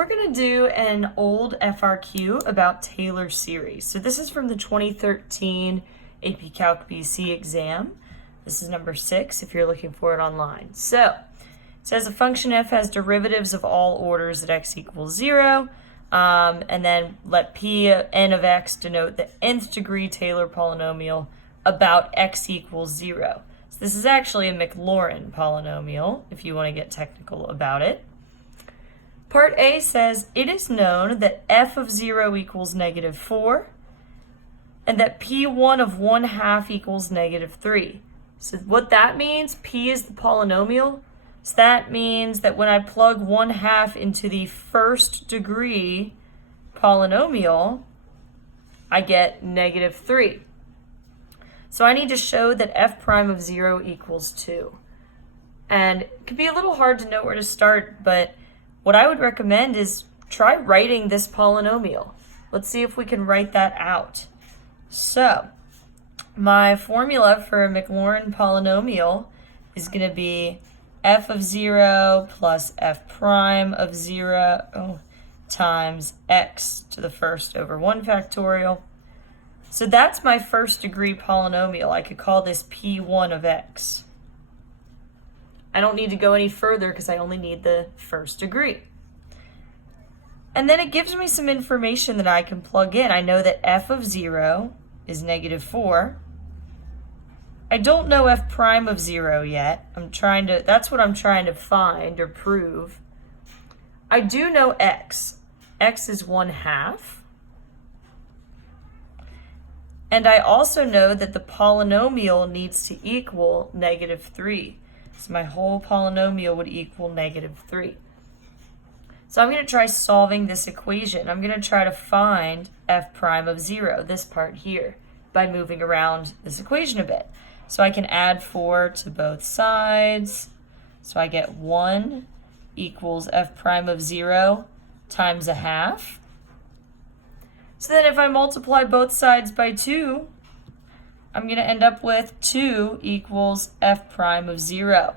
We're going to do an old FRQ about Taylor series. So this is from the 2013 AP Calc BC exam. This is number 6 if you're looking for it online. So it says a function f has derivatives of all orders at x equals 0. And then let Pn of x denote the nth degree Taylor polynomial about x equals 0. So this is actually a Maclaurin polynomial, if you want to get technical about it. Part A says it is known that f of 0 equals -4 and that p1 of 1/2 equals -3. So what that means, p is the polynomial. So that means that when I plug 1/2 into the first degree polynomial, I get -3. So I need to show that f prime of 0 equals 2. And it can be a little hard to know where to start, but what I would recommend is try writing this polynomial. Let's see if we can write that out. So my formula for a Maclaurin polynomial is going to be f of 0 plus f prime of 0 times x to the first over 1 factorial. So that's my first degree polynomial. I could call this p1 of x. I don't need to go any further because I only need the first degree. And then it gives me some information that I can plug in. I know that f of 0 is -4. I don't know f prime of 0 yet. That's what I'm trying to find or prove. I do know x. X is 1/2. And I also know that the polynomial needs to equal -3. So my whole polynomial would equal -3. So I'm going to try solving this equation. I'm going to try to find f prime of 0, this part here, by moving around this equation a bit. So I can add 4 to both sides. So I get 1 equals f prime of 0 times 1/2. So then if I multiply both sides by 2, I'm going to end up with 2 equals f prime of 0,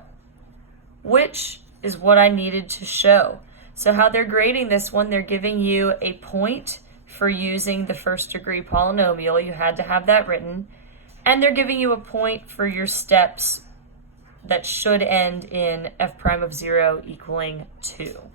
which is what I needed to show. So how they're grading this one, they're giving you a point for using the first degree polynomial. You had to have that written. And they're giving you a point for your steps that should end in f prime of 0 equaling 2.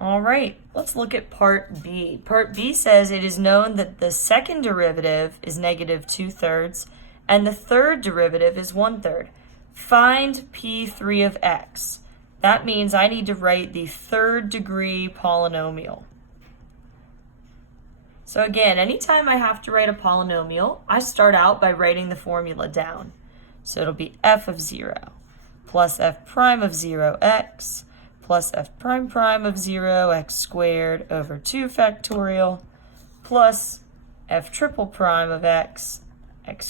All right, let's look at part B. Part B says it is known that the second derivative is -2/3 and the third derivative is 1/3. Find p3 of x. That means I need to write the third degree polynomial. So again, anytime I have to write a polynomial, I start out by writing the formula down. So it'll be f of 0 plus f prime of 0x plus f prime prime of 0 x squared over 2 factorial plus f triple prime of x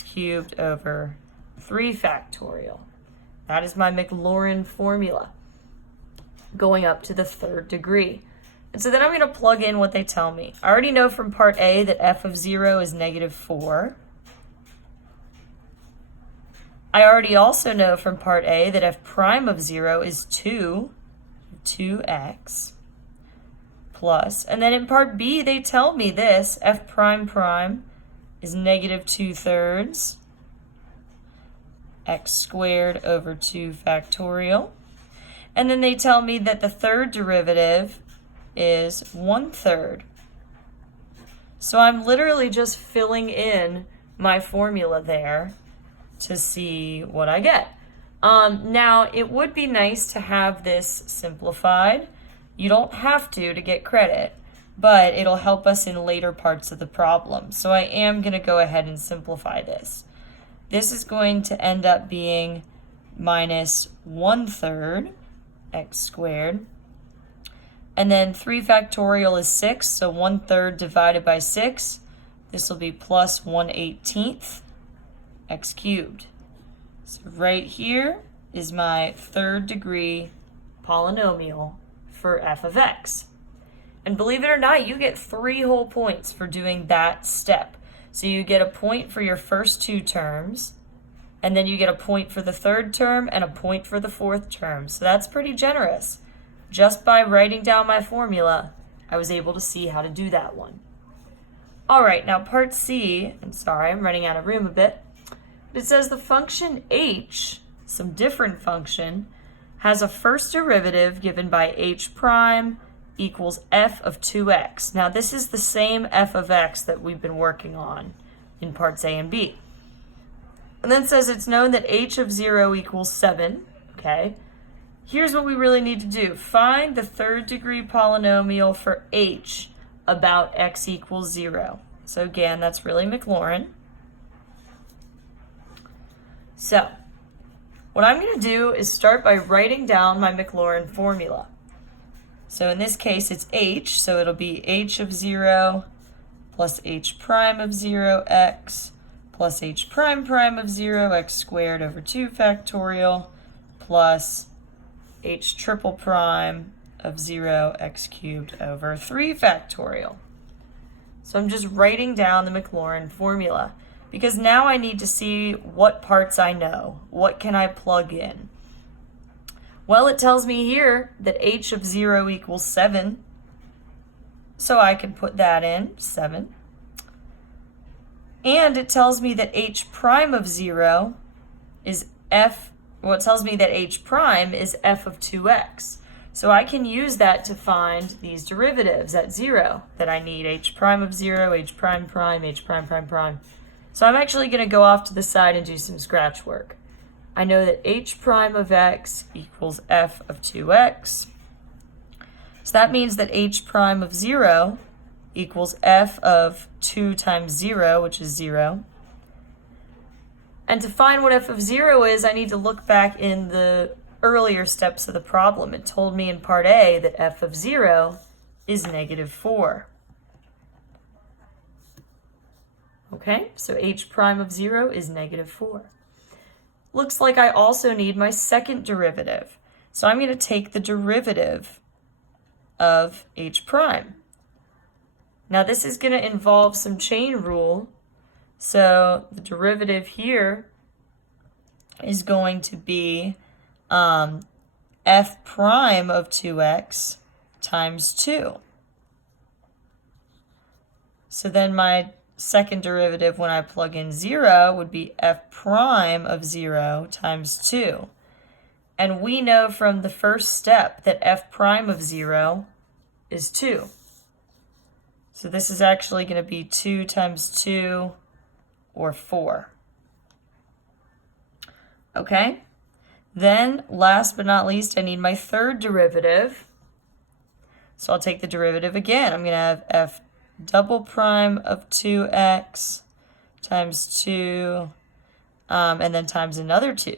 cubed over 3 factorial. That is my Maclaurin formula going up to the third degree. And so then I'm going to plug in what they tell me. I already know from part A that f of 0 is -4. I already also know from part A that f prime of 0 is 2x plus, and then in part B they tell me this, f prime prime is -2/3 x squared over 2 factorial. And then they tell me that the third derivative is 1/3. So I'm literally just filling in my formula there to see what I get. Now, it would be nice to have this simplified. You don't have to get credit, but it'll help us in later parts of the problem. So I am going to go ahead and simplify this. This is going to end up being -1/3 x squared. And then 3 factorial is 6, so 1/3 divided by 6. This will be plus 1/18 x cubed. So right here is my third degree polynomial for f of x. And believe it or not, you get 3 whole points for doing that step. So you get a point for your first 2 terms, and then you get a point for the third term and a point for the fourth term. So that's pretty generous. just by writing down my formula, I was able to see how to do that one. All right, now part C, I'm sorry, I'm running out of room a bit. It says the function h, some different function, has a first derivative given by h prime equals f of 2x. Now this is the same f of x that we've been working on in parts A and B. And then it says it's known that h of 0 equals 7, okay? Here's what we really need to do. Find the third degree polynomial for h about x equals 0. So again, that's really Maclaurin. So what I'm going to do is start by writing down my Maclaurin formula. So in this case, it's h, so it'll be h of 0 plus h prime of 0 x plus h prime prime of 0 x squared over 2 factorial plus h triple prime of 0 x cubed over 3 factorial. So I'm just writing down the Maclaurin formula because now I need to see what parts I know. What can I plug in? Well, it tells me here that h of 0 equals 7. So I can put that in, 7. And it tells me that h prime of 0 is it tells me that h prime is f of 2x. So I can use that to find these derivatives at 0 that I need, h prime of 0, h prime prime, h prime prime prime. So I'm actually going to go off to the side and do some scratch work. I know that h prime of x equals f of 2x. So that means that h prime of 0 equals f of 2 times 0, which is 0. And to find what f of 0 is, I need to look back in the earlier steps of the problem. It told me in part A that f of 0 is -4. Okay, so h prime of 0 is -4. Looks like I also need my second derivative. So I'm going to take the derivative of h prime. Now this is going to involve some chain rule. So the derivative here is going to be f prime of 2x times 2. So then my second derivative when I plug in 0 would be f prime of 0 times 2. And we know from the first step that f prime of 0 is 2. So this is actually going to be 2 times 2, or 4. Okay? Then, last but not least, I need my third derivative. So I'll take the derivative again. I'm going to have f double prime of 2x times 2, and then times another 2.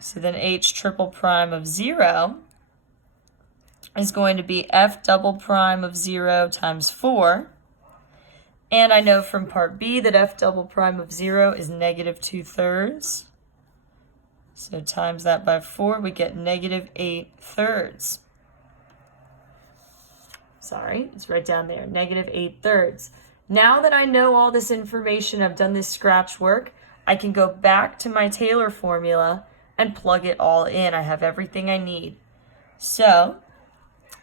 So then h triple prime of 0 is going to be f double prime of 0 times 4. And I know from part B that f double prime of 0 is -2/3. So times that by 4, we get -8/3. Sorry, it's right down there, -8/3. Now that I know all this information, I've done this scratch work, I can go back to my Taylor formula and plug it all in. I have everything I need. So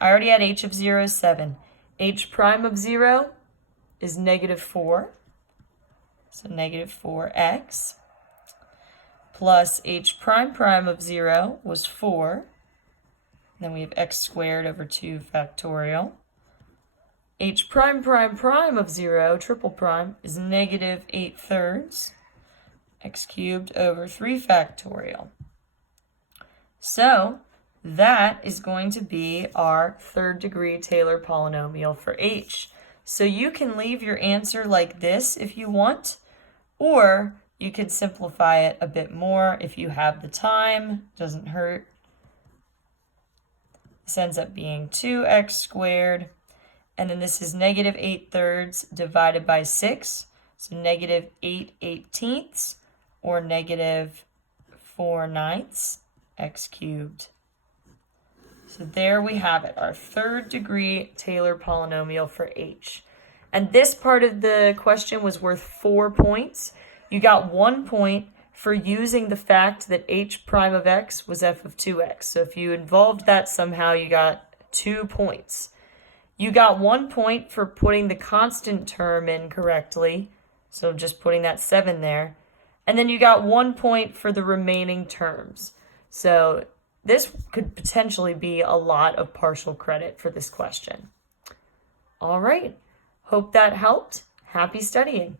I already had h of 0 is 7. H prime of 0 is -4. So -4x plus h prime prime of 0 was 4. Then we have x squared over 2 factorial. H prime prime prime of 0, triple prime, is -8/3. X cubed over 3 factorial. So that is going to be our third degree Taylor polynomial for h. So you can leave your answer like this if you want, or you can simplify it a bit more if you have the time. Doesn't hurt. This ends up being 2x squared, and then this is -8/3 divided by 6, so -8/18 or -4/9 x cubed. So there we have it, our third degree Taylor polynomial for h. And this part of the question was worth 4 points. You got 1 point for using the fact that h prime of x was f of 2x. So if you involved that somehow, you got 2 points. You got 1 point for putting the constant term in correctly, so just putting that 7 there. And then you got 1 point for the remaining terms. So this could potentially be a lot of partial credit for this question. All right, hope that helped. Happy studying.